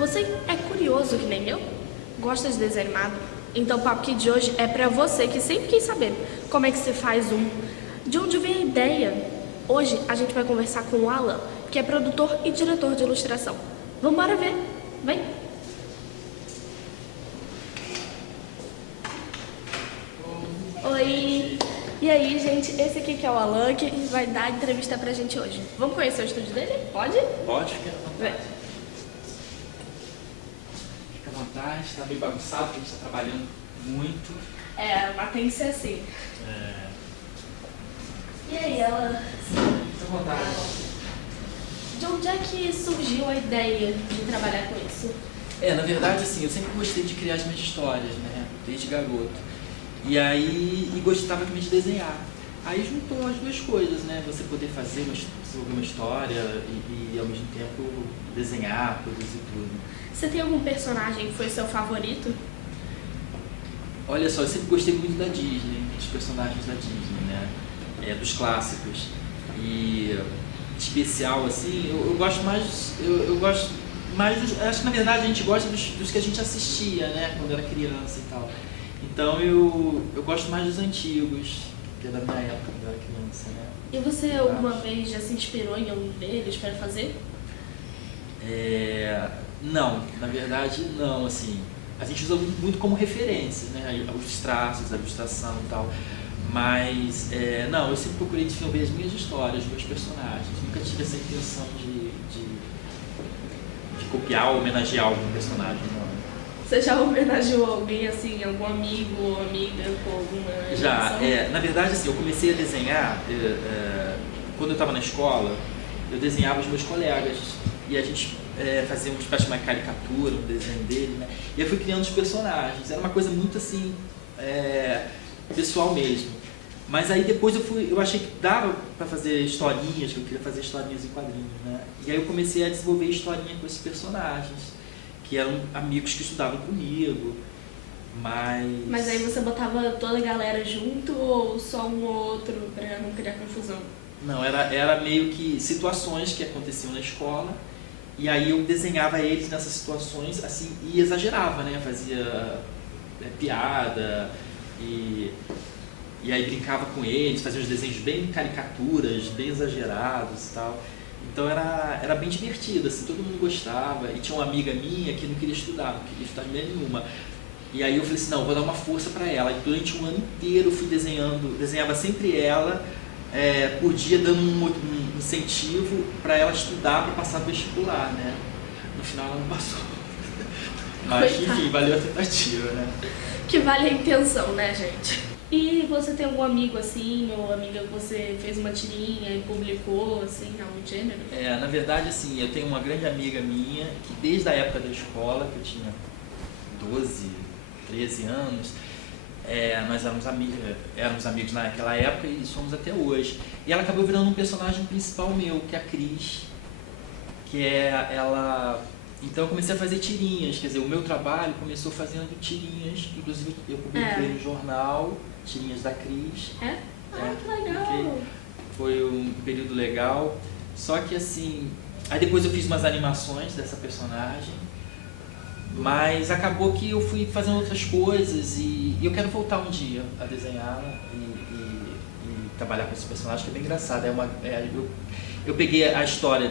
Você é curioso que nem eu? Gosta de desenho animado? Então o Papo Kid de hoje é pra você que sempre quis saber como é que se faz um, de onde vem a ideia. Hoje a gente vai conversar com o Alan, que é produtor e diretor de ilustração. Vambora ver, vem! Oi! E aí, gente, esse aqui que é o Alan, que vai dar entrevista pra gente hoje. Vamos conhecer o estúdio dele? Pode? Pode, fica à Vem. vontade. Fica à vontade, tá meio bagunçado, porque a gente tá trabalhando muito. É, mas tem que ser assim. E aí, Alan? Fica à vontade. De onde é que surgiu a ideia de trabalhar com isso? Na verdade, assim, eu sempre gostei de criar as minhas histórias, né? Desde garoto. E aí, gostava também de desenhar. Aí juntou as duas coisas, né? Você poder desenvolver uma história e ao mesmo tempo desenhar, produzir tudo. Você tem algum personagem que foi seu favorito? Olha só, eu sempre gostei muito da Disney, dos personagens da Disney, né? Dos clássicos. E especial, assim, eu gosto mais. Eu gosto mais dos, acho que na verdade a gente gosta dos que a gente assistia, né? Quando era criança e tal. Então eu gosto mais dos antigos, que é da minha época, quando eu era criança, né? E você alguma vez já se inspirou em algum deles para fazer? Não, na verdade não, assim. A gente usa muito como referência, né? Os traços, a ilustração e tal. Mas, não, eu sempre procurei desenvolver as minhas histórias, os meus personagens. Nunca tive essa intenção de copiar ou homenagear algum personagem, não. Você já homenageou alguém, assim, algum amigo ou amiga com alguma Já, animação? na verdade, assim, eu comecei a desenhar, quando eu estava na escola, eu desenhava os meus colegas e a gente fazia uma espécie de uma caricatura, um desenho dele, né? E eu fui criando os personagens, era uma coisa muito assim, pessoal mesmo. Mas aí depois eu achei que dava para fazer historinhas, que eu queria fazer historinhas em quadrinhos, né? E aí eu comecei a desenvolver historinha com esses personagens, que eram amigos que estudavam comigo, Mas aí você botava toda a galera junto ou só um ou outro pra não criar confusão? Não, era meio que situações que aconteciam na escola, e aí eu desenhava eles nessas situações, assim, e exagerava, né? Fazia piada, e aí brincava com eles, fazia uns desenhos bem caricaturas, bem exagerados e tal. Então era bem divertido, assim, todo mundo gostava. E tinha uma amiga minha que não queria estudar de maneira nenhuma. E aí eu falei assim, não, vou dar uma força para ela. E durante um ano inteiro eu fui desenhava sempre ela, por dia dando um incentivo para ela estudar, para passar vestibular, né? No final ela não passou. Mas Coitada. enfim, valeu a tentativa, né? Que vale a intenção, né, gente? E você tem algum amigo assim, ou amiga que você fez uma tirinha e publicou, assim, algum gênero? Na verdade, assim, eu tenho uma grande amiga minha que desde a época da escola, que eu tinha 12, 13 anos, nós éramos amigos naquela época e somos até hoje. E ela acabou virando um personagem principal meu, que é a Cris, que é ela. Então eu comecei a fazer tirinhas, quer dizer, o meu trabalho começou fazendo tirinhas, inclusive eu publiquei no jornal, tirinhas da Cris. É? Ah, que legal! Publiquei. Foi um período legal, só que assim, aí depois eu fiz umas animações dessa personagem, mas acabou que eu fui fazendo outras coisas e eu quero voltar um dia a desenhar e trabalhar com esse personagem, que é bem engraçado. Eu peguei a história,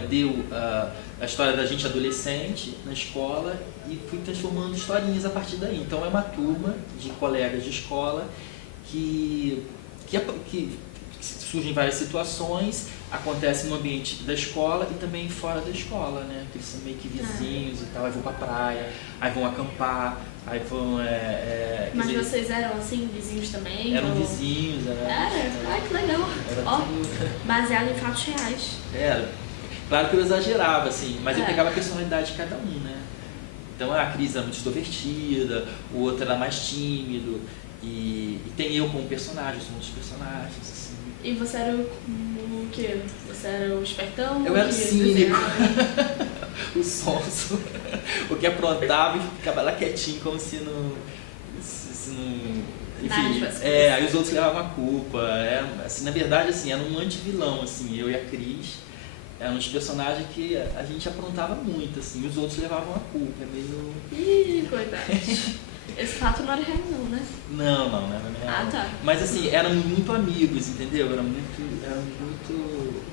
a história da gente adolescente na escola e fui transformando historinhas a partir daí. Então é uma turma de colegas de escola que surgem várias situações, acontece no ambiente da escola e também fora da escola, né? Que eles são meio que vizinhos e tal, aí vão pra praia, aí vão acampar, aí vão... Mas quer dizer, vocês eram assim, vizinhos também? eram ou... vizinhos, Era? Ai, que legal! Era Ó, tudo. baseado em fatos reais. Era. Claro que eu exagerava, assim, mas eu É. pegava a personalidade de cada um, né? Então a Cris era muito extrovertida, o outro era mais tímido, e tem eu como personagem, são outros personagens, assim. E você era o quê? Você era o espertão? Eu ou era o que cínico, desenhava? o sonso, o que aprontava e ficava lá quietinho, como se não... Nada Enfim, tivesse aí os outros levavam a culpa. Assim, na verdade, assim, era um anti-vilão, assim, eu e a Cris. Era um dos personagens que a gente aprontava muito, assim, os outros levavam a culpa, é meio... Ih, coitado. Esse fato não era real não, né? Não era real. Ah, tá. Mas assim, éramos muito amigos, entendeu? Éramos muito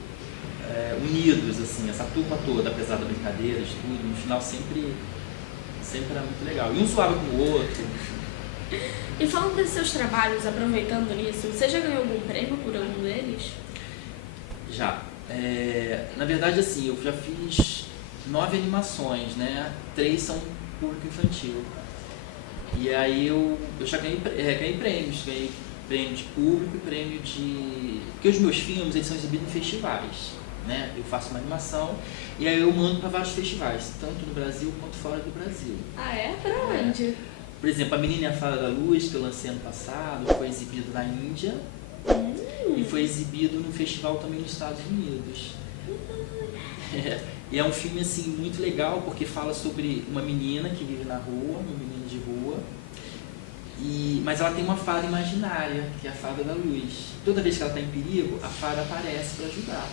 unidos, assim, essa turma toda, apesar das brincadeiras, tudo, no final sempre era muito legal. E um zoava com o outro. E falando desses seus trabalhos, aproveitando nisso, você já ganhou algum prêmio por algum deles? Já. Na verdade, assim, eu já fiz 9 animações, né? 3 são público infantil. E aí eu já ganhei prêmios. Ganhei prêmio de público e prêmio de... Porque os meus filmes, eles são exibidos em festivais, né? Eu faço uma animação e aí eu mando para vários festivais, tanto no Brasil quanto fora do Brasil. Ah, é? Pra onde? Por exemplo, A Menina e a Fada da Luz, que eu lancei ano passado, foi exibido na Índia e foi exibido no festival também nos Estados Unidos. E é um filme assim muito legal porque fala sobre uma menina que vive na rua, uma menina de rua, mas ela tem uma fada imaginária, que é a Fada da Luz. Toda vez que ela está em perigo, a fada aparece para ajudar.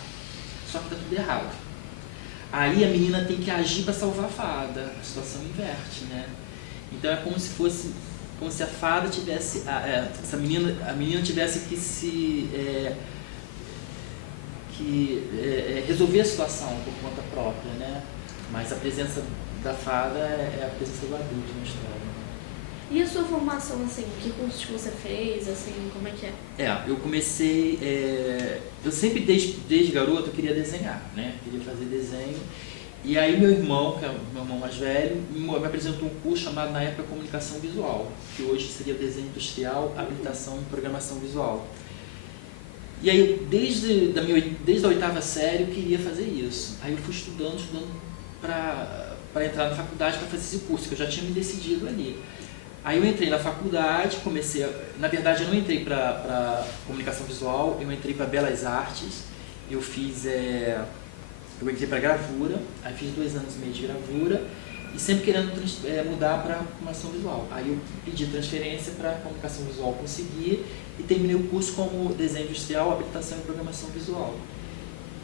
Só que está tudo errado. Aí a menina tem que agir para salvar a fada. A situação inverte, né? Então é como se a fada tivesse, a menina tivesse que resolver a situação por conta própria, né? Mas a presença da fada é a presença do adulto na história. E a sua formação, assim, que cursos que você fez, assim, como é que é? Eu comecei, eu sempre desde garoto eu queria desenhar, né? Queria fazer desenho. E aí meu irmão, que é o meu irmão mais velho, me apresentou um curso chamado na época Comunicação Visual, que hoje seria Desenho Industrial, Habilitação e Programação Visual. E aí desde a 8ª série eu queria fazer isso. Aí eu fui estudando para entrar na faculdade para fazer esse curso, que eu já tinha me decidido ali. Aí eu entrei na faculdade, na verdade eu não entrei para Comunicação Visual, eu entrei para Belas Artes, eu entrei para gravura, aí fiz 2 anos e meio de gravura e sempre querendo mudar para comunicação visual. Aí eu pedi transferência para comunicação visual, consegui e terminei o curso como desenho industrial, habilitação e programação visual,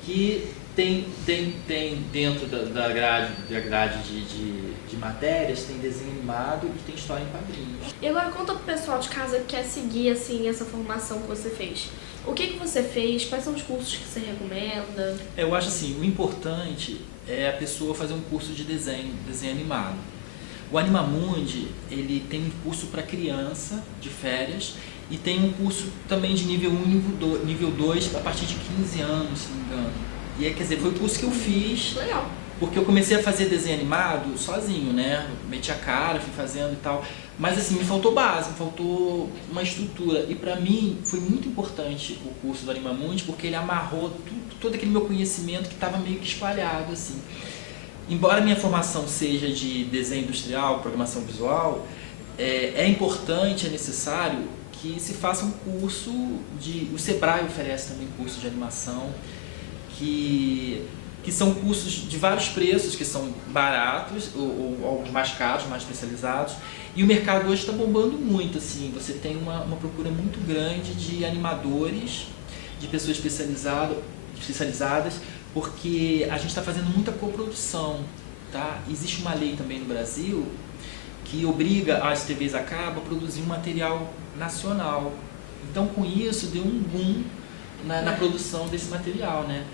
que tem dentro da grade de matérias, tem desenho animado e tem história em quadrinhos. E agora conta pro pessoal de casa que quer seguir, assim, essa formação que você fez. O que você fez? Quais são os cursos que você recomenda? Eu acho assim, o importante é a pessoa fazer um curso de desenho animado. O Animamundi, ele tem um curso para criança, de férias, e tem um curso também de nível 1 e nível 2 a partir de 15 anos, se não me engano. E aí, quer dizer, foi o curso que eu fiz. Legal. Porque eu comecei a fazer desenho animado sozinho, né? Meti a cara, fui fazendo e tal. Mas assim, me faltou base, me faltou uma estrutura. E pra mim foi muito importante o curso do Animamundi, porque ele amarrou todo aquele meu conhecimento que estava meio que espalhado, assim. Embora a minha formação seja de desenho industrial, programação visual, é importante, é necessário que se faça um curso o Sebrae oferece também curso de animação, que são cursos de vários preços, que são baratos ou mais caros, mais especializados. E o mercado hoje está bombando muito, assim, você tem uma procura muito grande de animadores, de pessoas especializadas, porque a gente está fazendo muita coprodução, tá? Existe uma lei também no Brasil que obriga as TVs a cabo a produzir um material nacional. Então, com isso, deu um boom na produção desse material, né?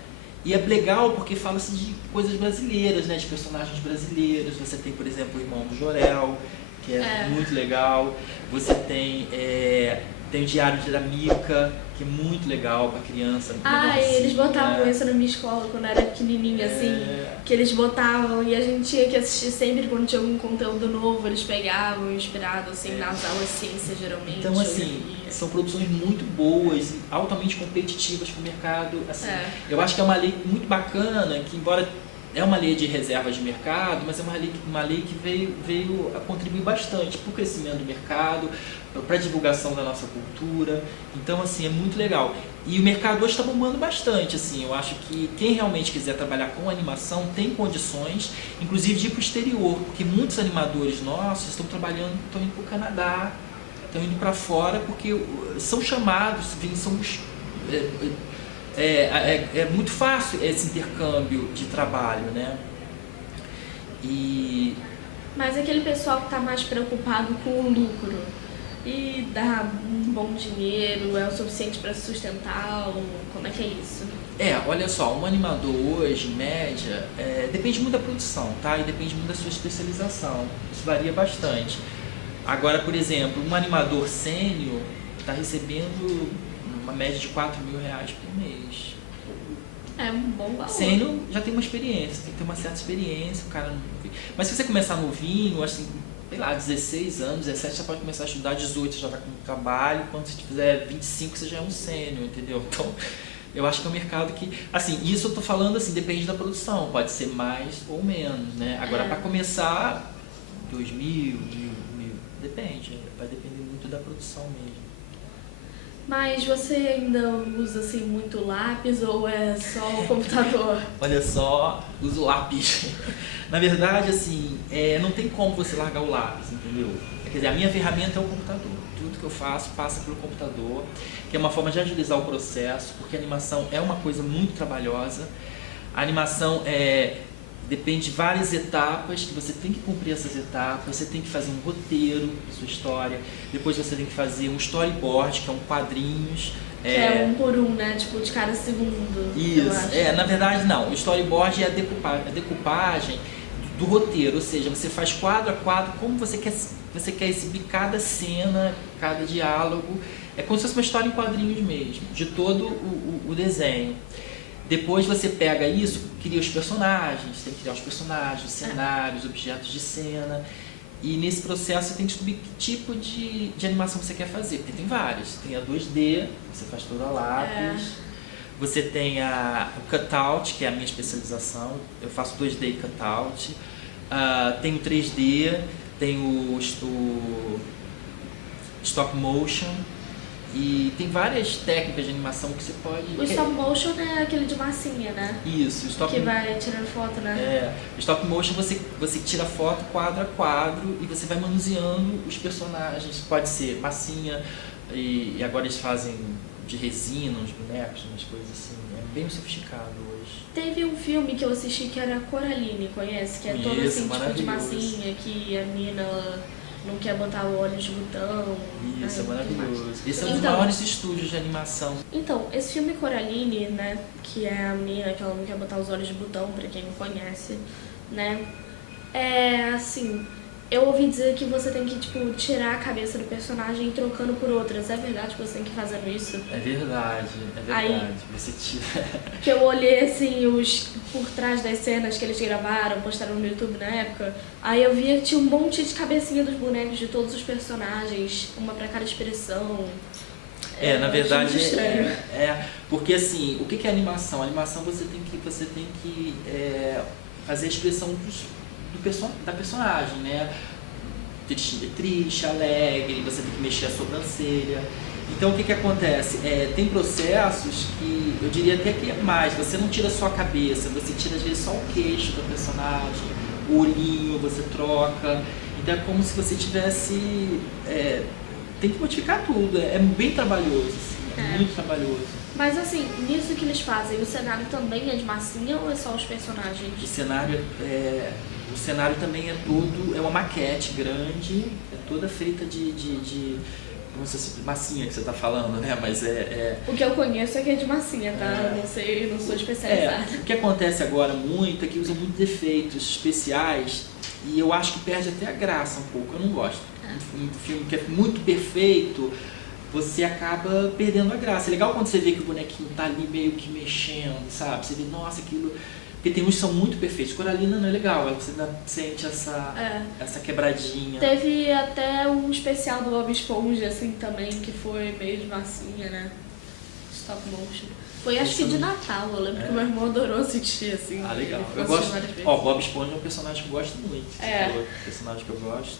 E é legal porque fala-se de coisas brasileiras, né? De personagens brasileiros. Você tem, por exemplo, o Irmão do Jorel, que é muito legal. Você tem o Diário da Mica, que é muito legal para criança. Eles botavam isso na minha escola quando eu era pequenininha, assim, que eles botavam e a gente tinha que assistir sempre quando tinha algum conteúdo novo, eles pegavam inspirado, assim, nas aulas de ciência, geralmente. Então, assim, são produções muito boas, altamente competitivas para o mercado. Assim, eu acho que é uma lei muito bacana, que embora é uma lei de reservas de mercado, mas é uma lei que veio a contribuir bastante para o crescimento do mercado, para a divulgação da nossa cultura. Então, assim, é muito legal. E o mercado hoje está bombando bastante, assim. Eu acho que quem realmente quiser trabalhar com animação tem condições, inclusive de ir para o exterior, porque muitos animadores nossos estão indo para o Canadá, estão indo para fora, porque são chamados, é muito fácil esse intercâmbio de trabalho, né? E Mas aquele pessoal que tá mais preocupado com o lucro e dar um bom dinheiro é o suficiente para sustentar? Como é que é isso? olha só, um animador hoje, em média, depende muito da produção, tá? E depende muito da sua especialização. Isso varia bastante. Agora, por exemplo, um animador sênior está recebendo uma média de R$ 4.000 por mês. É um bom valor. Sênior já tem uma experiência, tem que ter uma certa experiência, o cara não... Mas se você começar novinho, assim, sei lá, 16 anos, 17, você pode começar a estudar, 18 você já está com trabalho, quando você fizer 25 você já é um sênior, entendeu? Então, eu acho que é um mercado que, assim, isso eu tô falando assim, depende da produção, pode ser mais ou menos, né? Agora, para começar, 2.000, 1.000, depende, vai depender muito da produção mesmo. Mas você ainda usa assim muito lápis ou é só o computador? Olha só, uso lápis. Na verdade, assim, não tem como você largar o lápis, entendeu? Quer dizer, a minha ferramenta é o computador. Tudo que eu faço passa pelo computador, que é uma forma de agilizar o processo, porque a animação é uma coisa muito trabalhosa. A animação depende de várias etapas, que você tem que cumprir essas etapas, você tem que fazer um roteiro da sua história, depois você tem que fazer um storyboard, que é um quadrinhos. Que é um por um, né? Tipo, de cada segundo. Isso, na verdade não, o storyboard é a decupagem do roteiro, ou seja, você faz quadro a quadro como você quer exibir cada cena, cada diálogo, é como se fosse uma história em quadrinhos mesmo, de todo o desenho. Depois você pega isso, cria os personagens, tem que criar os personagens, os cenários, objetos de cena. E nesse processo você tem que descobrir que tipo de animação você quer fazer, porque tem várias. Tem a 2D, você faz toda a lápis. Você tem o cutout, que é a minha especialização, eu faço 2D e cutout. Tem o 3D, tem o stop motion. E tem várias técnicas de animação que você pode... O stop motion é aquele de massinha, né? Isso, o stop... Que vai tirando foto, né? O stop motion você tira foto quadro a quadro e você vai manuseando os personagens. Pode ser massinha, e agora eles fazem de resina, uns bonecos, umas coisas assim. É bem sofisticado hoje. Teve um filme que eu assisti que era Coraline, conhece? Que é todo assim, tipo de massinha, que a mina... não quer botar o óleo de botão. Isso, é maravilhoso. Esse é um dos maiores estúdios de animação. Então, esse filme Coraline, né, que é a menina que ela não quer botar os olhos de botão, pra quem não conhece, né, assim, eu ouvi dizer que você tem que, tipo, tirar a cabeça do personagem trocando por outras. É verdade que você tem que ir fazendo isso? É verdade. Aí, você tira... que eu olhei, assim, os por trás das cenas que eles gravaram, postaram no YouTube na época. Aí eu via que tinha um monte de cabecinha dos bonecos de todos os personagens, uma pra cada expressão. Na verdade, muito estranho. porque assim, o que é animação? A animação você tem que fazer a expressão da personagem, né? Triste, alegre, você tem que mexer a sobrancelha. Então o que acontece? Tem processos que eu diria até que é mais, você não tira só a cabeça, você tira às vezes só o queixo do personagem, o olhinho você troca. Então é como se você tivesse... tem que modificar tudo, é bem trabalhoso, assim, muito trabalhoso. Mas assim, nisso que eles fazem, o cenário também é de massinha ou é só os personagens? O cenário também é uma maquete grande, é toda feita de como se fosse massinha que você está falando, né? Mas O que eu conheço é que é de massinha, tá? Não sei, não sou especializada. O que acontece agora muito é que usam muitos efeitos especiais e eu acho que perde até a graça um pouco, eu não gosto. Um filme que é muito perfeito, você acaba perdendo a graça. É legal quando você vê que o bonequinho tá ali meio que mexendo, sabe? Você vê, nossa, aquilo... Porque tem uns que são muito perfeitos. Coralina não é legal, você ainda sente essa quebradinha. Teve até um especial do Bob Esponja, assim, também, que foi meio de massinha, né? Stop motion. Foi acho que de Natal, eu lembro que meu irmão adorou assistir, assim. Legal. Eu gosto... Bob Esponja é um personagem que eu gosto muito. Você falou que personagem que eu gosto.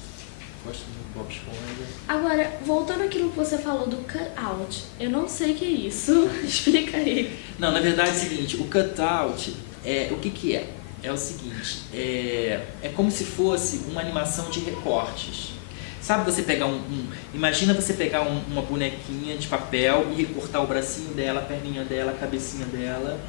Gosto muito do Bob Esponja. Agora, voltando àquilo que você falou do cutout, eu não sei o que é isso. Explica aí. Não, na verdade é o seguinte, o cutout, o que é? É o seguinte, é como se fosse uma animação de recortes. Sabe você pegar imagina você pegar uma bonequinha de papel e recortar o bracinho dela, a perninha dela, a cabecinha dela.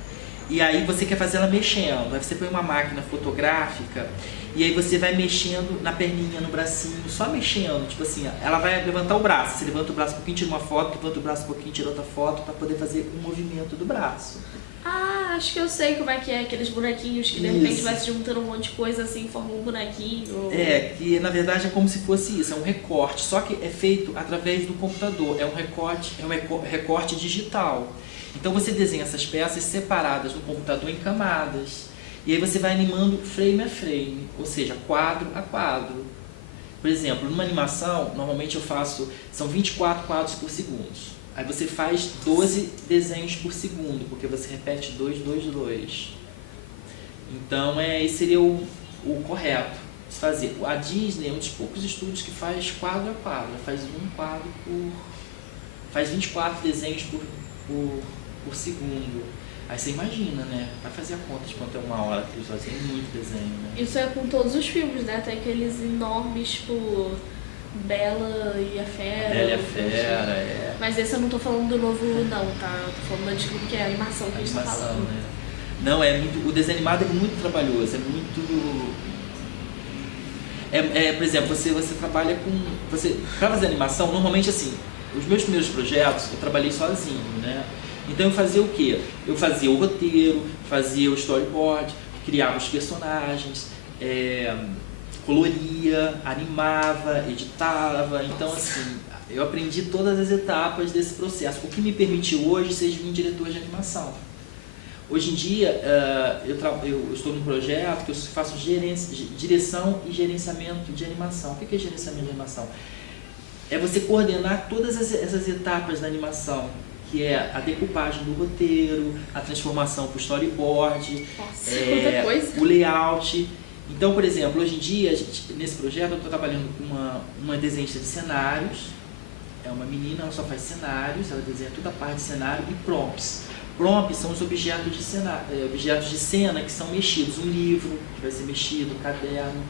E aí você quer fazer ela mexendo. Aí você põe uma máquina fotográfica e aí você vai mexendo na perninha, no bracinho, só mexendo. Tipo assim, ela vai levantar o braço. Você levanta o braço um pouquinho, tira uma foto, levanta o braço um pouquinho, tira outra foto, para poder fazer um movimento do braço. Ah, acho que eu sei como é que é, aqueles bonequinhos que de repente vai se juntando um monte de coisa assim, forma um bonequinho. É, que na verdade é como se fosse isso, é um recorte, só que é feito através do computador, é um recorte digital. Então você desenha essas peças separadas no computador em camadas. E aí você vai animando frame a frame, ou seja, quadro a quadro. Por exemplo, numa animação, normalmente eu faço, são 24 quadros por segundo. Aí você faz 12 desenhos por segundo, porque você repete 2, 2, 2. Então esse seria o correto de se fazer. A Disney é um dos poucos estúdios que faz quadro a quadro, faz um quadro faz 24 desenhos por segundo. Aí você imagina, né? Vai fazer a conta de quanto é uma hora que eles fazem muito desenho, né? Isso é com todos os filmes, né? Tem aqueles enormes, tipo, Bela e a Fera. Bela e a Fera, Mas esse eu não tô falando do novo, não, tá? Eu tô falando do antigo, que é a animação que a gente tá falando. Né? Não, o desenho animado é muito trabalhoso, é muito... por exemplo, você trabalha com... Pra fazer animação, normalmente assim, os meus primeiros projetos eu trabalhei sozinho, né? Então eu fazia o quê? Eu fazia o roteiro, fazia o storyboard, criava os personagens, coloria, animava, editava. Então assim, eu aprendi todas as etapas desse processo, o que me permitiu hoje ser um diretor de animação. Hoje em dia, eu estou num projeto que eu faço direção e gerenciamento de animação. O que é gerenciamento de animação? É você coordenar todas essas etapas da animação, que é a decupagem do roteiro, a transformação para o storyboard, o layout. Então, por exemplo, hoje em dia, nesse projeto, eu estou trabalhando com uma desenhista de cenários. É uma menina, ela só faz cenários, ela desenha toda a parte de cenário e prompts. Prompts são os objetos de cena que são mexidos. Um livro que vai ser mexido, um caderno,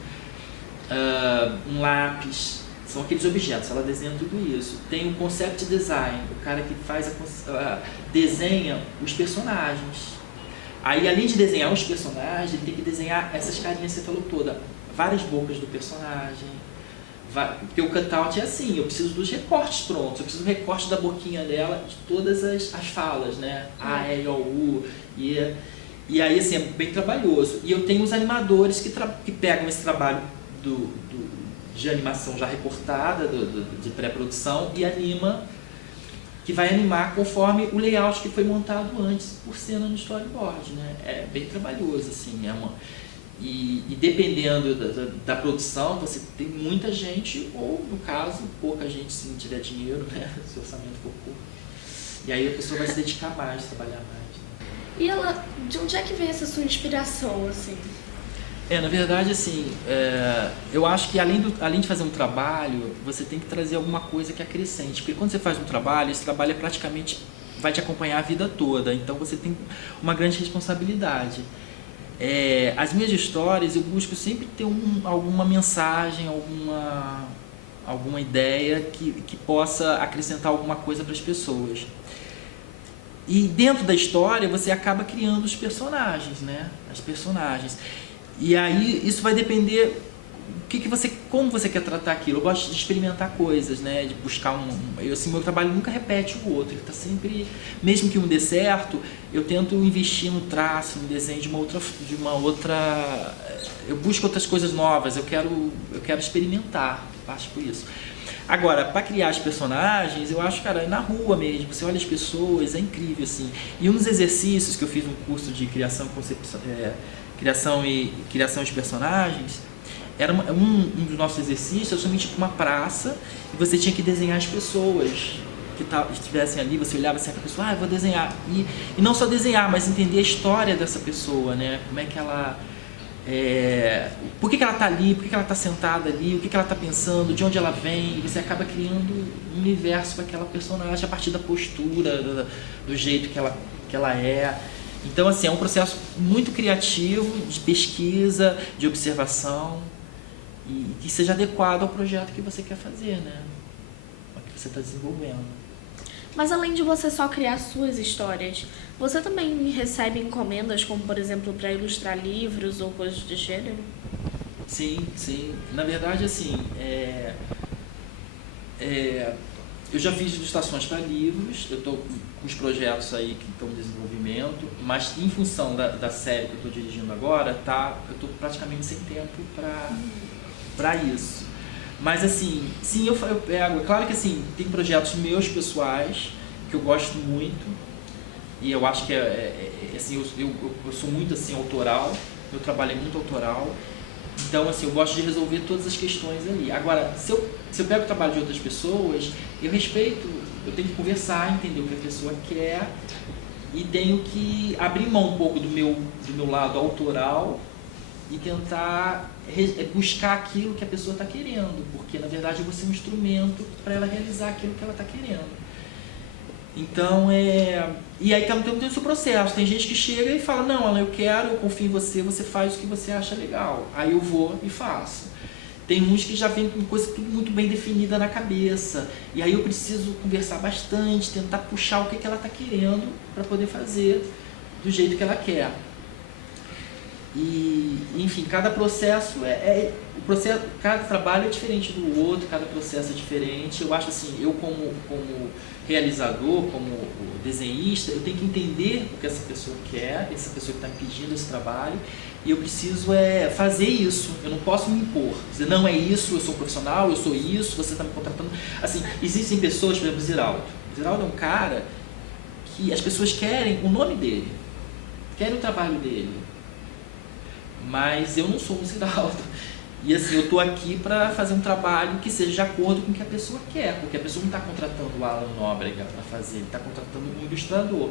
um lápis. São aqueles objetos, ela desenha tudo isso. Tem o concept design, o cara que desenha os personagens. Aí, além de desenhar os personagens, ele tem que desenhar essas carinhas que você falou toda, várias bocas do personagem. Porque o cutout é assim, eu preciso dos recortes prontos, eu preciso do recorte da boquinha dela, de todas as falas, né? A, E, I, O, U. E aí, assim, é bem trabalhoso. E eu tenho os animadores que pegam esse trabalho de animação já recortada, de pré-produção, e que vai animar conforme o layout que foi montado antes por cena no storyboard, né? É bem trabalhoso, assim, e dependendo da produção, você tem muita gente, ou no caso, pouca gente se não tiver dinheiro, né? Se o orçamento for pouco. E aí a pessoa vai se dedicar mais, trabalhar mais. Né? E de onde é que vem essa sua inspiração, assim? Na verdade, assim, eu acho que além de fazer um trabalho, você tem que trazer alguma coisa que acrescente. Porque quando você faz um trabalho, esse trabalho vai te acompanhar a vida toda. Então você tem uma grande responsabilidade. As minhas histórias, eu busco sempre ter alguma mensagem, alguma ideia que possa acrescentar alguma coisa para as pessoas. E dentro da história, você acaba criando os personagens, né? As personagens. E aí isso vai depender como você quer tratar aquilo. Eu gosto de experimentar coisas, né? De buscar meu trabalho nunca repete o outro. Ele tá sempre, mesmo que um dê certo, eu tento investir no traço, no desenho de uma outra. Eu busco outras coisas novas. Eu quero experimentar. Acho por isso. Agora, para criar os personagens, eu acho, cara, é na rua mesmo. Você olha as pessoas, é incrível, assim. E um dos exercícios que eu fiz um curso de criação de personagens, era um dos nossos exercícios, era somente tipo uma praça, e você tinha que desenhar as pessoas que estivessem ali. Você olhava assim para a pessoa, eu vou desenhar. E não só desenhar, mas entender a história dessa pessoa, né? Como é que ela... por que ela está ali, por que ela está sentada ali, o que ela está pensando, de onde ela vem. E você acaba criando um universo para aquela personagem a partir da postura, do jeito que ela é. Então, assim, é um processo muito criativo, de pesquisa, de observação. e que seja adequado ao projeto que você quer fazer, né? Ao que você está desenvolvendo. Mas além de você só criar suas histórias, você também recebe encomendas, como por exemplo, para ilustrar livros ou coisas do gênero? Sim, sim. Na verdade, assim, eu já fiz ilustrações para livros, eu estou com os projetos aí que estão em desenvolvimento, mas em função da série que eu estou dirigindo agora, eu estou praticamente sem tempo para isso. Mas assim, sim, eu pego. Claro que assim, tem projetos meus pessoais que eu gosto muito, e eu acho que assim, eu sou muito assim autoral, meu trabalho é muito autoral. Então, assim, eu gosto de resolver todas as questões ali. Agora, se eu pego o trabalho de outras pessoas, eu respeito, eu tenho que conversar, entender o que a pessoa quer e tenho que abrir mão um pouco do meu lado autoral e tentar buscar aquilo que a pessoa está querendo, porque, na verdade, eu vou ser um instrumento para ela realizar aquilo que ela está querendo. Então, e aí tem o seu processo. Tem gente que chega e fala, não, Alan, eu confio em você, você faz o que você acha legal. Aí eu vou e faço. Tem uns que já vem com coisa tudo muito bem definida na cabeça. E aí eu preciso conversar bastante, tentar puxar o que ela está querendo para poder fazer do jeito que ela quer. E, enfim, cada processo cada trabalho é diferente do outro, cada processo é diferente. Eu acho assim, eu como realizador, como desenhista, eu tenho que entender o que essa pessoa quer, essa pessoa que está me pedindo esse trabalho, e eu preciso fazer isso. Eu não posso me impor, dizer, não é isso, eu sou profissional, eu sou isso, você está me contratando. Assim, existem pessoas, por exemplo, Ziraldo. Ziraldo é um cara que as pessoas querem o nome dele, querem o trabalho dele. Mas eu não sou um Ziraldo. E assim, eu estou aqui para fazer um trabalho que seja de acordo com o que a pessoa quer, porque a pessoa não está contratando o Alan Nóbrega para fazer, ele está contratando um ilustrador.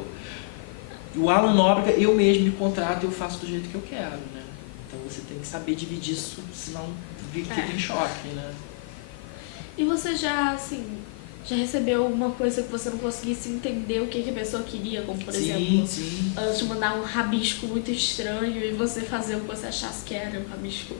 E o Alan Nóbrega, eu mesmo me contrato e eu faço do jeito que eu quero, né? Então você tem que saber dividir isso, senão fica em choque, né? E você já recebeu alguma coisa que você não conseguisse entender o que a pessoa queria, como por exemplo, ela te mandar um rabisco muito estranho e você fazer o que você achasse que era um rabisco?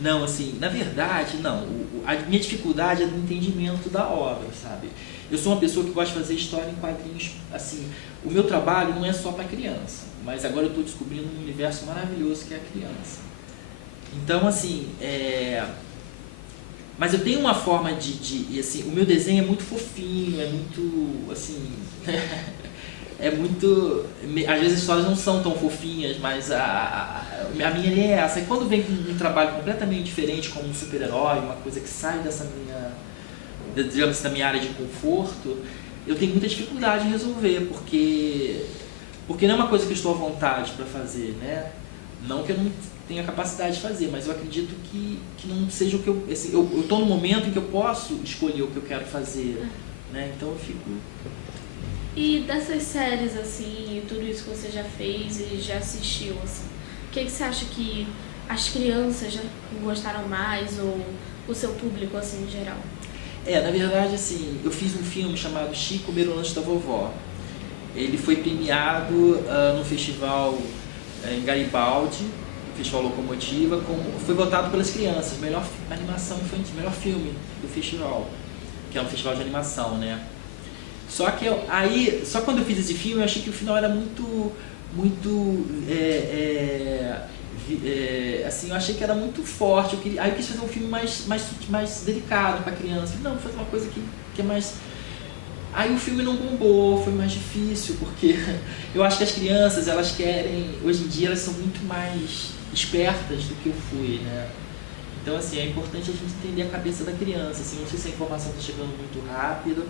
Não, assim, na verdade, não. A minha dificuldade é no entendimento da obra, sabe? Eu sou uma pessoa que gosta de fazer história em quadrinhos, assim, o meu trabalho não é só para criança, mas agora eu estou descobrindo um universo maravilhoso que é a criança. Então, assim, mas eu tenho uma forma assim, o meu desenho é muito fofinho, é muito, assim, é muito, às vezes as histórias não são tão fofinhas, mas a minha é essa. E quando vem com um trabalho completamente diferente, como um super-herói, uma coisa que sai digamos, da minha área de conforto, eu tenho muita dificuldade em resolver, porque não é uma coisa que eu estou à vontade para fazer, né? Não que eu não tenha capacidade de fazer, mas eu acredito que não seja o que eu estou no momento em que eu posso escolher o que eu quero fazer, né? Então eu fico... E dessas séries, assim, tudo isso que você já fez e já assistiu, assim, o que você acha que as crianças já gostaram mais, ou o seu público, assim, em geral? Na verdade, assim, eu fiz um filme chamado Chico Merolanche da Vovó. Ele foi premiado no festival em Garibaldi, no Festival Locomotiva, foi votado pelas crianças, melhor animação infantil, melhor filme do festival, que é um festival de animação, né? Só que só quando eu fiz esse filme, eu achei que o final era muito assim, eu achei que era muito forte. Aí eu quis fazer um filme mais delicado para criança. Não, vou fazer uma coisa que é mais... Aí o filme não bombou, foi mais difícil, porque eu acho que as crianças, elas querem... Hoje em dia, elas são muito mais espertas do que eu fui, né? Então, assim, é importante a gente entender a cabeça da criança. Assim, não sei se a informação está chegando muito rápido.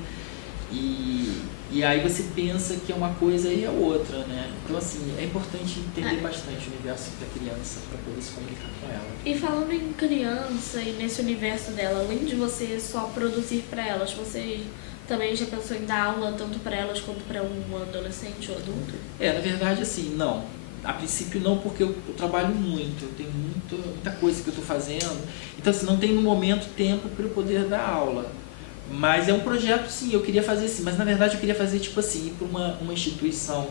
E aí você pensa que é uma coisa e é outra, né? Então, assim, é importante entender bastante o universo da criança para poder se comunicar com ela. E falando em criança e nesse universo dela, além de você só produzir para elas, você também já pensou em dar aula tanto para elas quanto para um adolescente ou adulto? Na verdade, assim, não. A princípio não, porque eu trabalho muito, eu tenho muita coisa que eu estou fazendo. Então, assim, não tem no momento tempo para eu poder dar aula. Mas é um projeto, sim, eu queria fazer assim, mas na verdade eu queria fazer tipo assim, ir para uma instituição,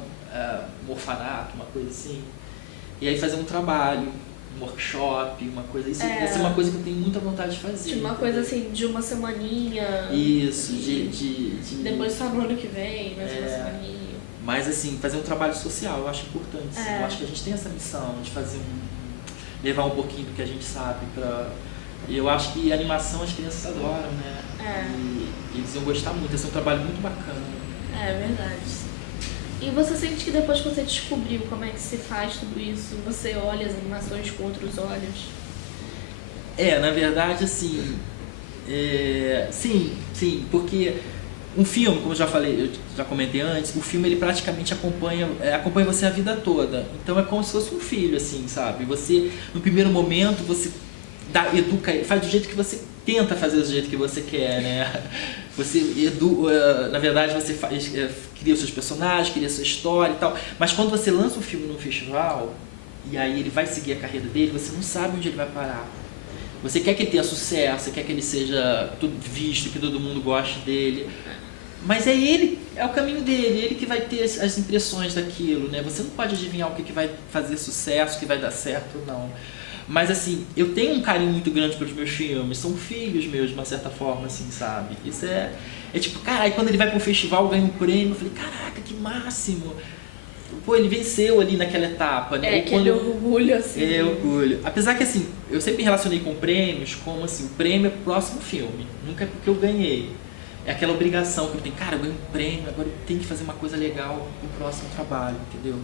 um orfanato, uma coisa assim, e aí fazer um trabalho um workshop, uma coisa. Isso vai ser uma coisa que eu tenho muita vontade de fazer. Tipo uma coisa assim, de uma semaninha. Isso, Depois só no ano que vem, mais uma semaninha. Mas assim, fazer um trabalho social, eu acho importante. Eu acho que a gente tem essa missão de fazer levar um pouquinho do que a gente sabe pra... E eu acho que a animação as crianças adoram, né? E eles iam gostar muito, esse é um trabalho muito bacana. É verdade. E você sente que depois que você descobriu como é que se faz tudo isso, você olha as animações com outros olhos? Na verdade, assim... sim, porque um filme, como eu já falei, eu já comentei antes, o filme ele praticamente acompanha você a vida toda. Então é como se fosse um filho, assim, sabe? Você, no primeiro momento, você educa, faz do jeito que você tenta fazer do jeito que você quer, né? Você na verdade você cria os seus personagens, cria a sua história e tal. Mas quando você lança um filme num festival e aí ele vai seguir a carreira dele, você não sabe onde ele vai parar. Você quer que ele tenha sucesso, você quer que ele seja tudo visto, que todo mundo goste dele. Mas é o caminho dele, ele que vai ter as impressões daquilo, né? Você não pode adivinhar o que vai fazer sucesso, o que vai dar certo, não. Mas assim, eu tenho um carinho muito grande pelos meus filmes, são filhos meus de uma certa forma, assim, sabe? Isso é tipo, cara, quando ele vai para um festival, ganha um prêmio, eu falei, caraca, que máximo! Pô, ele venceu ali naquela etapa, né? Aquele orgulho, assim. Orgulho. Apesar que, assim, eu sempre me relacionei com prêmios como, assim, o prêmio é pro próximo filme, nunca é porque eu ganhei. É aquela obrigação que eu tenho, cara, eu ganho um prêmio, agora eu tenho que fazer uma coisa legal pro próximo trabalho, entendeu?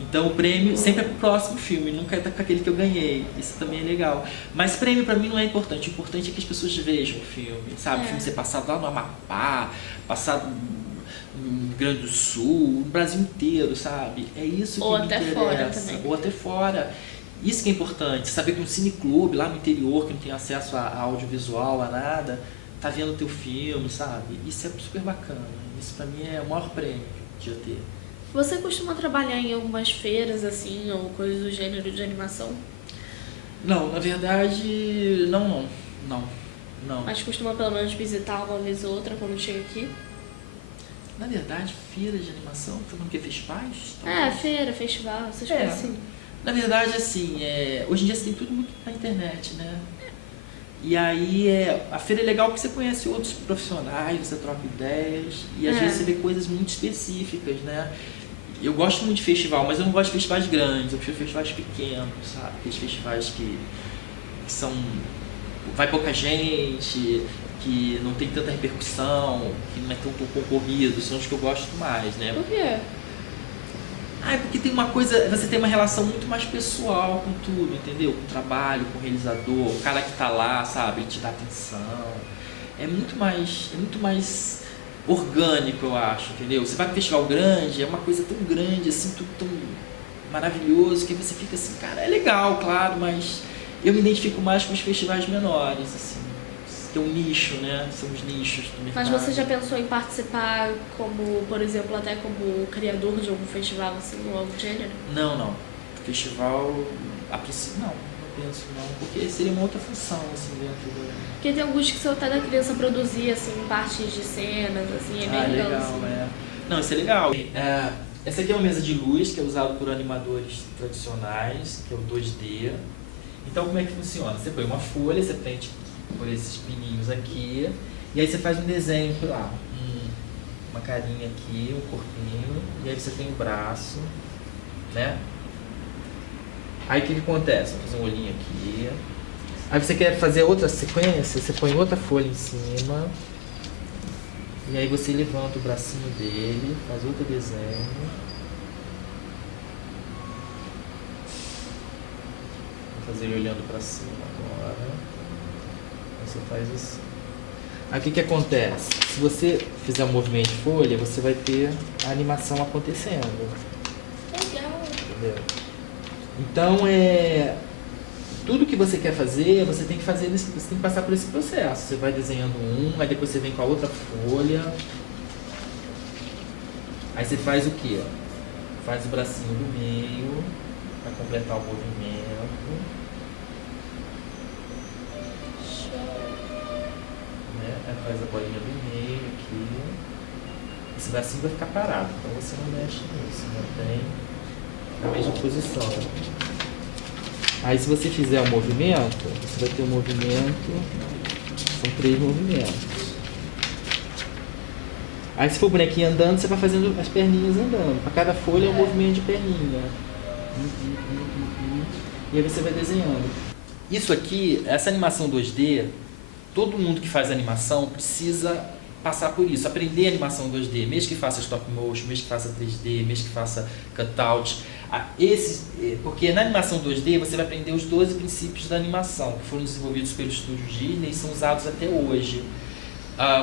Então o prêmio sempre é pro próximo filme, nunca é com aquele que eu ganhei. Isso também é legal. Mas prêmio pra mim não é importante. O importante é que as pessoas vejam o filme, sabe? O filme ser passado lá no Amapá, passado no Rio Grande do Sul, no Brasil inteiro, sabe? É isso que me interessa. Fora também. Ou até fora. Isso que é importante. Saber que um cineclube lá no interior, que não tem acesso a audiovisual, a nada, tá vendo o teu filme, sabe? Isso é super bacana. Isso pra mim é o maior prêmio que eu podia ter. Você costuma trabalhar em algumas feiras, assim, ou coisas do gênero de animação? Não, na verdade, não. Mas costuma pelo menos visitar uma vez ou outra quando chega aqui? Na verdade, feira de animação, tu não quer festivais? Feira, festival, essas coisas assim. Na verdade, assim, hoje em dia você tem tudo muito na internet, né? E aí, a feira é legal porque você conhece outros profissionais, você troca ideias, e às vezes você vê coisas muito específicas, né? Eu gosto muito de festival, mas eu não gosto de festivais grandes, eu prefiro festivais pequenos, sabe? Aqueles festivais que são... vai pouca gente, que não tem tanta repercussão, que não é tão concorrido, são os que eu gosto mais, né? Por quê? É porque tem uma coisa, você tem uma relação muito mais pessoal com tudo, entendeu? Com o trabalho, com o realizador, o cara que tá lá, sabe? Ele te dá atenção. É muito mais orgânico, eu acho, entendeu? Você vai para um festival grande, é uma coisa tão grande, assim, tudo tão maravilhoso, que você fica assim, cara, é legal, claro, mas eu me identifico mais com os festivais menores, assim, que é um nicho, né? São os nichos do mercado. Mas você já pensou em participar como, por exemplo, até como criador de algum festival, assim, ou algo do gênero? Não. Festival, a princípio, não penso não, porque seria uma outra função, assim, dentro do... Porque tem alguns que são até da criança produzir, assim, partes de cenas, assim, é bem legal, assim. Não, isso é legal. Essa aqui é uma mesa de luz que é usada por animadores tradicionais, que é o 2D. Então, como é que funciona? Você põe uma folha, você prende por esses pininhos aqui, e aí você faz um desenho por lá. Uma carinha aqui, um corpinho, e aí você tem o braço, né? Aí o que acontece? Vou fazer um olhinho aqui. Aí você quer fazer outra sequência, você põe outra folha em cima. E aí você levanta o bracinho dele, faz outro desenho. Vou fazer ele olhando pra cima agora. Aí você faz assim. Aí o que acontece? Se você fizer um movimento de folha, você vai ter a animação acontecendo. Legal. Entendeu? Então, tudo que você quer fazer, você tem que passar por esse processo. Você vai desenhando aí depois você vem com a outra folha. Aí você faz o quê? Faz o bracinho do meio para completar o movimento. Né? Aí faz a bolinha do meio aqui. Esse bracinho vai ficar parado, então você não mexe nisso, mantém na mesma posição. Aí se você fizer o movimento, você vai ter um movimento, são 3 movimentos. Aí se for o bonequinho andando, você vai fazendo as perninhas andando. Para cada folha é um movimento de perninha. E aí você vai desenhando. Isso aqui, essa animação 2D, todo mundo que faz animação precisa passar por isso, aprender animação 2D, mesmo que faça stop motion, mesmo que faça 3D, mesmo que faça cutout. Porque na animação 2D você vai aprender os 12 princípios da animação, que foram desenvolvidos pelo estúdio Disney e são usados até hoje.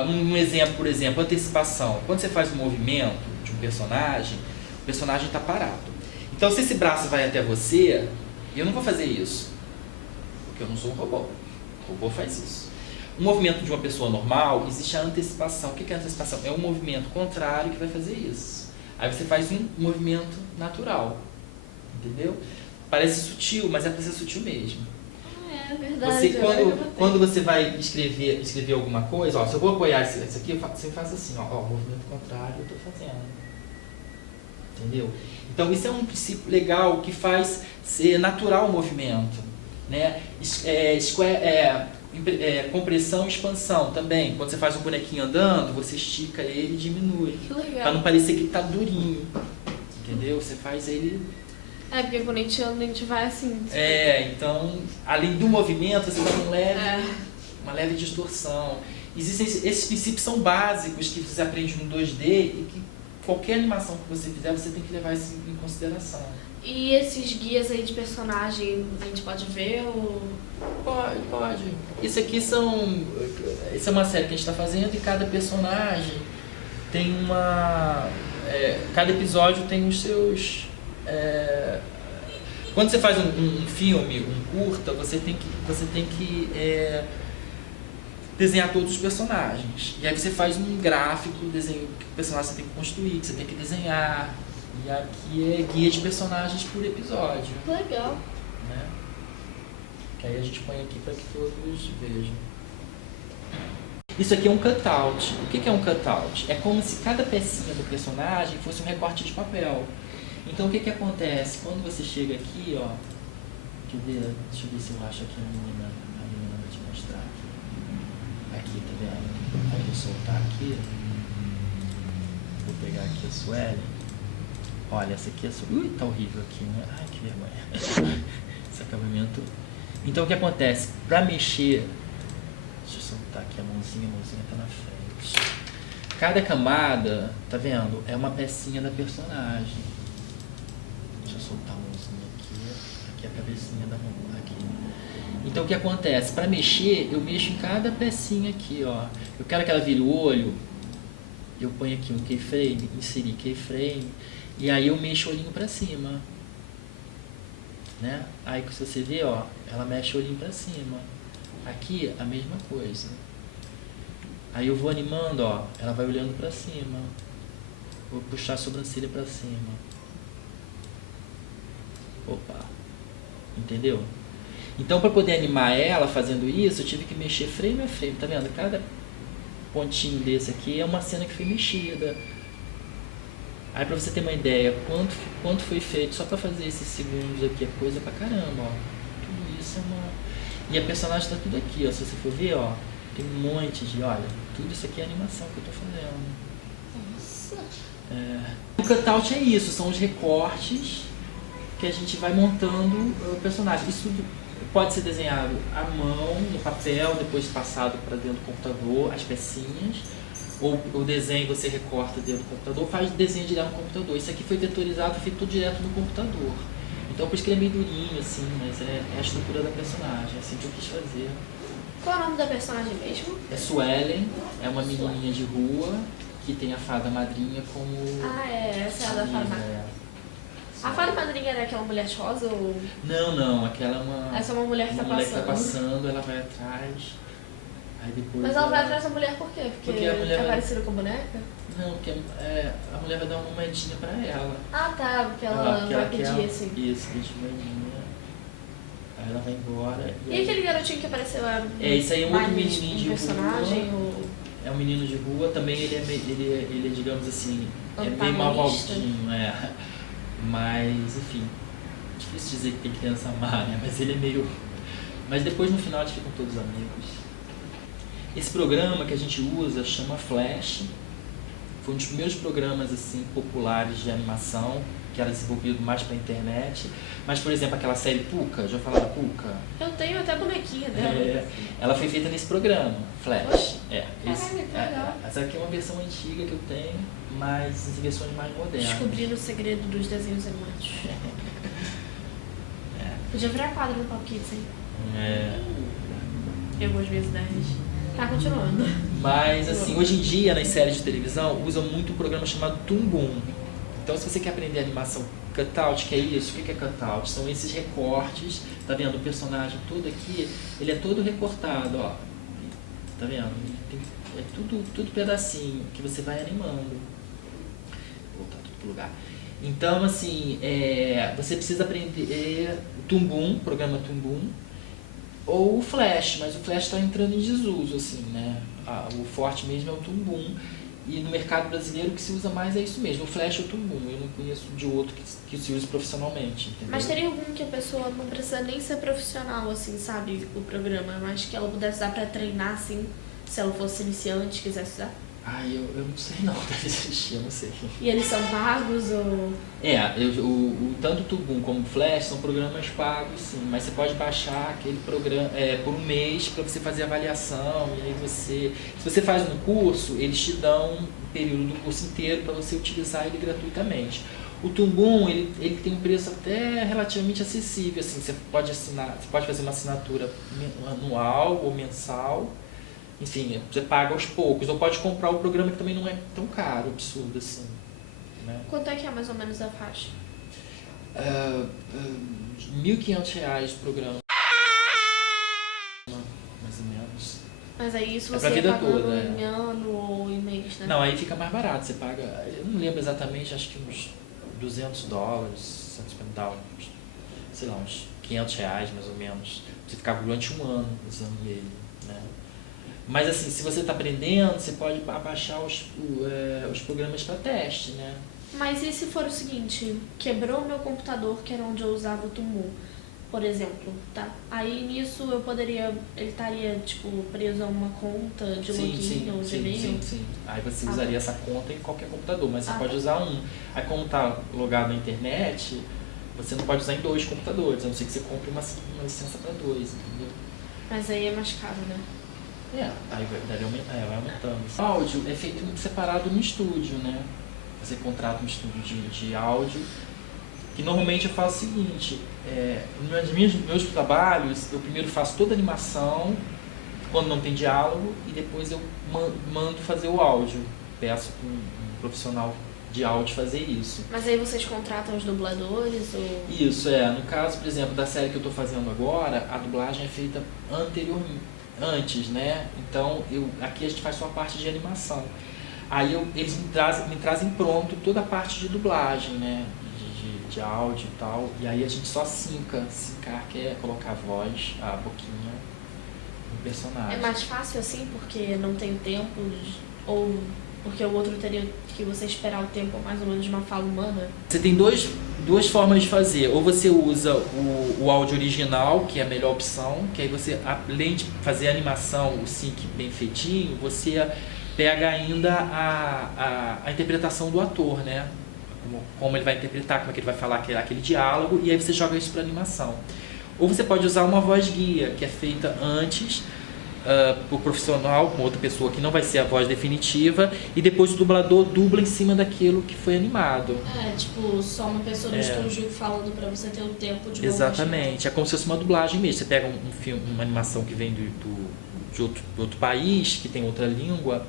Um exemplo, por exemplo, antecipação. Quando você faz um movimento de um personagem, o personagem está parado. Então, se esse braço vai até você, eu não vou fazer isso, porque eu não sou um robô. O robô faz isso. Um movimento de uma pessoa normal, existe a antecipação. O que é a antecipação? É um movimento contrário que vai fazer isso. Aí você faz um movimento natural. Entendeu? Parece sutil, mas é para ser sutil mesmo. É verdade. Quando você vai escrever alguma coisa, ó, se eu vou apoiar isso aqui, você faz assim, ó, movimento contrário eu estou fazendo. Entendeu? Então isso é um princípio legal que faz ser natural o movimento. Né? Compressão e expansão também. Quando você faz um bonequinho andando, você estica ele e diminui. Que legal. Para não parecer que está durinho. Entendeu? Você faz ele... porque quando a gente vai assim... então, além do movimento, você dá uma leve distorção. Existem esses princípios são básicos que você aprende no 2D e que qualquer animação que você fizer, você tem que levar isso em consideração. E esses guias aí de personagem, a gente pode ver ou... Pode. Isso aqui isso é uma série que a gente está fazendo e cada personagem tem uma... cada episódio tem os seus... quando você faz um filme, um curta, você tem que desenhar todos os personagens. E aí você faz um gráfico, desenho que o personagem você tem que construir, que você tem que desenhar. E aqui é guia de personagens por episódio. Legal. Né? Que aí a gente põe aqui para que todos vejam. Isso aqui é um cutout. O que é um cutout? É como se cada pecinha do personagem fosse um recorte de papel. Então o que acontece? Quando você chega aqui, ó. Deixa eu ver se eu acho aqui a menina vai te mostrar aqui. Aqui, tá vendo? Aí eu vou soltar aqui. Vou pegar aqui a Sueli. Olha, essa aqui é a Sueli. Ui, tá horrível aqui, né? Ai, que vergonha. Esse acabamento. Então o que acontece? Pra mexer. Deixa eu soltar aqui a mãozinha tá na frente. Cada camada, tá vendo? É uma pecinha da personagem. Deixa eu soltar a mãozinha aqui. Aqui é a cabecinha da mão. Aqui. Então o que acontece? Para mexer, eu mexo em cada pecinha aqui, ó. Eu quero que ela vire o olho. Eu ponho aqui um keyframe, inserir keyframe. E aí eu mexo o olhinho para cima. Né? Aí se você vê, ó, ela mexe o olhinho para cima. Aqui a mesma coisa. Aí eu vou animando, ó, ela vai olhando para cima. Vou puxar a sobrancelha para cima. Opa. Entendeu? Então, para poder animar ela fazendo isso, eu tive que mexer frame a frame. Tá vendo? Cada pontinho desse aqui é uma cena que foi mexida. Aí, para você ter uma ideia, quanto foi feito só para fazer esses segundos aqui, é coisa pra caramba, ó. Tudo isso é uma... E a personagem tá tudo aqui, ó. Se você for ver, ó, tem um monte de... Olha, tudo isso aqui é animação que eu tô fazendo. Nossa! O cutout é isso, são os recortes que a gente vai montando o personagem. Isso pode ser desenhado à mão, no papel, depois passado para dentro do computador, as pecinhas, ou o desenho você recorta dentro do computador, ou faz desenho direto no computador. Isso aqui foi vetorizado, feito tudo direto no computador. Então por isso que ele é meio durinho, assim, mas é a estrutura da personagem, é assim que eu quis fazer. Qual é o nome da personagem mesmo? É Suelen, é uma menininha de rua que tem a fada madrinha como... essa é a da fada madrinha. A fada madrinha era aquela mulher rosa ou... Não, aquela é uma... Essa é uma mulher que tá passando. Mulher que tá passando, ela vai atrás, aí depois... Mas ela vai atrás da mulher por quê? Porque a mulher é parecida com a boneca? Não, porque a mulher vai dar uma moedinha pra ela. Ah, tá, porque ela vai pedir assim. Isso, pedir moedinha. Aí ela vai embora. E aquele garotinho que apareceu isso aí é um outro menininho de personagem, rua. ou... É um menino de rua, também ele é digamos assim, é meio malvadinho, Mas, enfim. difícil dizer que tem criança má, né? Mas ele é meio... Mas depois no final eles ficam todos amigos. Esse programa que a gente usa chama Flash. Foi um dos primeiros programas assim populares de animação, que era desenvolvido mais para a internet. Mas, por exemplo, aquela série Pucca, já falaram Pucca? Eu tenho até a bonequinha dela. Ela foi feita nesse programa, Flash. Oxe. Esse, Caralho, que legal. essa aqui é uma versão antiga que eu tenho, mas em versões mais modernas. Descobrindo o segredo dos desenhos animados. Podia virar quadro no Pop Kids, hein? Eu gosto minhas ideias. Tá, continuando. Mas, assim, hoje em dia, nas séries de televisão, usam muito um programa chamado Toon Boom. Então, se você quer aprender animação cutout, que é isso? O que é cutout? São esses recortes, tá vendo? O personagem todo aqui, ele é todo recortado, ó. Tá vendo? É tudo pedacinho que você vai animando. Vou voltar tudo pro lugar. Então, assim, você precisa aprender o Toon Boom, programa Toon Boom, ou o Flash, mas o Flash está entrando em desuso, assim, né? O forte mesmo é o Toon Boom, e no mercado brasileiro o que se usa mais é isso mesmo, o Flash ou o Toon Boom. Eu não conheço de outro que se use profissionalmente, entendeu? Mas teria algum que a pessoa não precisa nem ser profissional, assim, sabe, o programa, mas que ela pudesse dar pra treinar, assim, se ela fosse iniciante, quisesse usar? Eu não sei não, deve existir, eu não sei. E eles são pagos ou... Tanto o Toon Boom como o Flash são programas pagos, sim, mas você pode baixar aquele programa por um mês para você fazer avaliação, e aí se você faz um curso, eles te dão um período do curso inteiro para você utilizar ele gratuitamente. O Toon Boom, ele tem um preço até relativamente acessível, assim, você pode fazer uma assinatura anual ou mensal. Enfim, você paga aos poucos, ou pode comprar o programa que também não é tão caro, absurdo assim. Né? Quanto é que é mais ou menos a faixa? R$1.500 o programa. Mais ou menos. Mas aí isso É você pra vida pagando toda, em ano ou em mês, né? Não, aí fica mais barato, você paga, eu não lembro exatamente, acho que uns $200, $150, sei lá, uns R$500 mais ou menos. Você ficar durante um ano usando ele, né? Mas assim, se você está aprendendo, você pode abaixar os programas para teste, né? Mas e se for o seguinte, quebrou meu computador, que era onde eu usava o Toon Boom, por exemplo, tá? Aí nisso ele estaria, tipo, preso a uma conta de login ou de e-mail? Sim. Aí você usaria essa conta em qualquer computador, mas você pode tá. usar um. Aí como tá logado na internet, você não pode usar em 2 computadores, a não ser que você compre uma licença para 2, entendeu? Mas aí é mais caro, né? Aí vai aumentando. O áudio é feito muito separado no estúdio, né? Você contrata um estúdio de áudio, que normalmente eu faço o seguinte, nos meus trabalhos, eu primeiro faço toda a animação, quando não tem diálogo, e depois eu mando fazer o áudio. Peço para um profissional de áudio fazer isso. Mas aí vocês contratam os dubladores ou... Isso, no caso, por exemplo, da série que eu estou fazendo agora, a dublagem é feita antes, né? Então, aqui a gente faz só a parte de animação. Aí eles me trazem pronto toda a parte de dublagem, né? De áudio e tal. E aí a gente só sincar, que é colocar a voz, a boquinha no personagem. É mais fácil assim, porque não tem tempo, ou porque o outro teria que você esperar o tempo mais ou menos de uma fala humana? Você tem duas formas de fazer. Ou você usa o áudio original, que é a melhor opção, que aí você, além de fazer a animação, o sync bem feitinho, você pega ainda a interpretação do ator, né? Como ele vai interpretar, como é que ele vai falar aquele diálogo, e aí você joga isso para animação. Ou você pode usar uma voz guia, que é feita antes por profissional, com outra pessoa que não vai ser a voz definitiva, e depois o dublador dubla em cima daquilo que foi animado. Tipo, só uma pessoa no estúdio falando para você ter o tempo de... Exatamente, é como se fosse uma dublagem mesmo. Você pega um filme, uma animação que vem de outro país, que tem outra língua,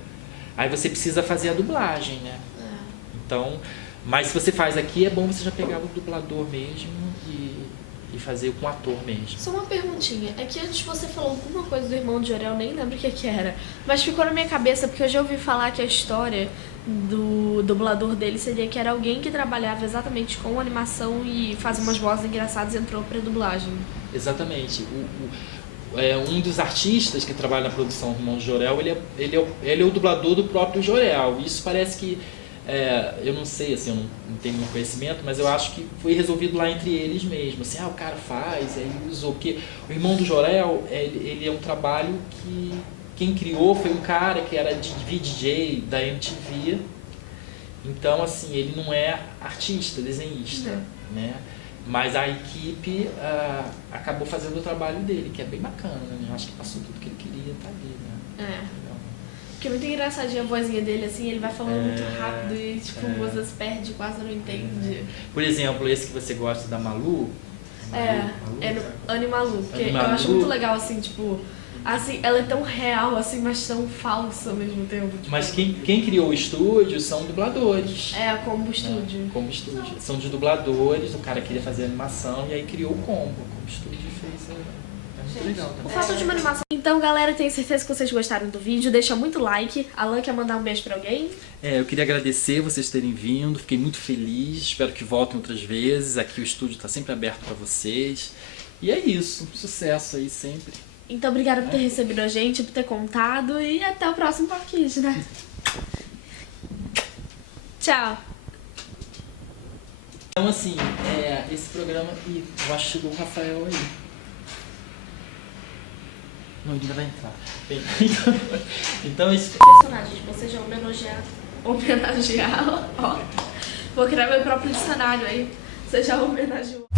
aí você precisa fazer a dublagem, né? Então, mas se você faz aqui, é bom você já pegar o dublador mesmo e fazer com o ator mesmo. Só uma perguntinha, é que antes você falou alguma coisa do Irmão de Jorel, nem lembro o que era, mas ficou na minha cabeça porque eu já ouvi falar que a história do dublador dele seria que era alguém que trabalhava exatamente com animação e fazia umas vozes engraçadas e entrou pra dublagem. Exatamente. Um dos artistas que trabalha na produção do Irmão de Jorel, ele é o dublador do próprio Jorel. Isso parece que eu não sei, assim, eu não tenho muito conhecimento, mas eu acho que foi resolvido lá entre eles mesmo. Assim, o cara faz, aí usou. Porque o Irmão do Jorel, ele é um trabalho que quem criou foi um cara que era VJ da MTV. Então, assim, ele não é artista, desenhista, né? Mas a equipe acabou fazendo o trabalho dele, que é bem bacana, né? Eu acho que passou tudo que ele queria, tá ali, né? Porque é muito engraçadinha a vozinha dele, assim, ele vai falando muito rápido e, tipo, você se perde, quase não entende. Por exemplo, esse que você gosta da Malu. É no Animalu, porque Animalu. eu acho muito legal, assim, tipo, assim, ela é tão real, assim, mas tão falsa ao mesmo tempo. Tipo, Mas quem criou o estúdio são dubladores. É a Combo Studio. Combo Studio. São de dubladores, o cara queria fazer animação e aí criou o Combo. O Combo Studio fez. É muito legal também. O fato de uma animação. Então, galera, tenho certeza que vocês gostaram do vídeo. Deixa muito like. Alan quer mandar um beijo pra alguém? Eu queria agradecer vocês terem vindo. Fiquei muito feliz. Espero que voltem outras vezes. Aqui o estúdio está sempre aberto para vocês. E é isso. Sucesso aí sempre. Então, obrigada por ter recebido a gente, por ter contado. E até o próximo Pop Kids, né? Tchau. Então, assim, esse programa... Ih, eu acho que chegou o Rafael aí. Não, ele ainda vai entrar. Bem, então esse Personagem, tipo, seja homenagear, ó. Vou criar meu próprio dicionário aí. Seja homenageou.